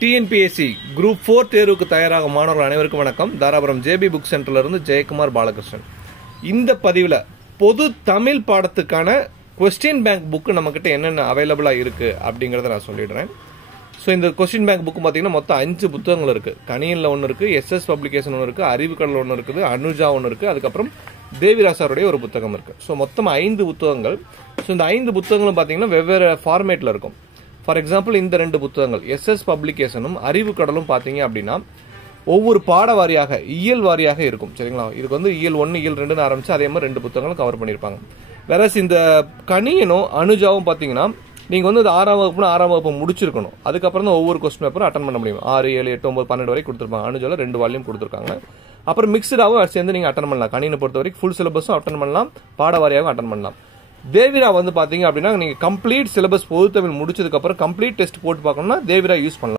TNPSC group 4 தேர்வுக்கு தயாராக மாணவர்கள் அனைவருக்கும் வணக்கம். தாராபுரம் ஜேபி புக் சென்டர்ல இருந்து ஜெயக்குமார் பாலகிருஷ்ணன். இந்த பதிவில் பொது தமிழ் பாடத்துக்கான கொஸ்டின் பேங்க் புக்கு நம்மக்கிட்ட என்னென்ன அவைலபிளாக இருக்குது அப்படிங்கிறத நான் சொல்லிடுறேன். ஸோ இந்த கொஸ்டின் பேங்க் புக்கு பார்த்தீங்கன்னா மொத்தம் 5 புத்தகங்கள் இருக்குது. கணியனில் ஒன்று இருக்குது, எஸ்எஸ் பப்ளிகேஷன் ஒன்று இருக்குது, அறிவுக்கடல் ஒன்று இருக்குது, அனுஜா ஒன்று இருக்குது, அதுக்கப்புறம் தேவிராசாருடைய ஒரு புத்தகம் இருக்குது. ஸோ மொத்தம் 5 புத்தகங்கள். ஸோ இந்த 5 புத்தகங்களும் பார்த்தீங்கன்னா வெவ்வேறு ஃபார்மேட்டில் இருக்கும். ஃபார் எக்ஸாம்பிள் இந்த 2 புத்தகங்கள் எஸ்எஸ் பப்ளிகேஷனும் அறிவுக்கடலும் பார்த்தீங்க அப்படின்னா ஒவ்வொரு பாட வாரியாக இயல் வாரியாக இருக்கும். சரிங்களா? இதுக்கு வந்து இயல் 1 இயல் 2ன்னு ஆரம்பிச்சு அதே மாதிரி 2 புத்தகங்களும் கவர் பண்ணியிருப்பாங்க. வேற இந்த கணியனும் அனுஜாவும் பார்த்தீங்கன்னா நீங்கள் வந்து 6ஆம் வகுப்புனா 6ஆம் வகுப்பு முடிச்சிருக்கணும். அதுக்கப்புறம் தான் ஒவ்வொரு கொஸ்டின் பேப்பரும் அட்டன் பண்ண முடியும். 6, 7, 8, 9, 12 வரைக்கும் கொடுத்துருப்பாங்க. அனுஜாவில் 2 வால்யூம் கொடுத்துருக்காங்க. அப்புறம் மிக்சடாகவும் சேர்ந்து நீங்கள் அட்டன் பண்ணலாம். கணியனை பொறுத்த வரைக்கும் ஃபுல் சிலபஸும் அட்டன் பண்ணலாம், பாட வாரியாகவும் அட்டன் பண்ணலாம். தேவிரா வந்து பார்த்தீங்க அப்படின்னா நீங்கள் கம்ப்ளீட் சிலபஸ் பொது தமிழ் முடிச்சதுக்கப்புறம் கம்ப்ளீட் டெஸ்ட் போட்டு பார்க்கணும்னா தேவிரா யூஸ் பண்ணலாம்.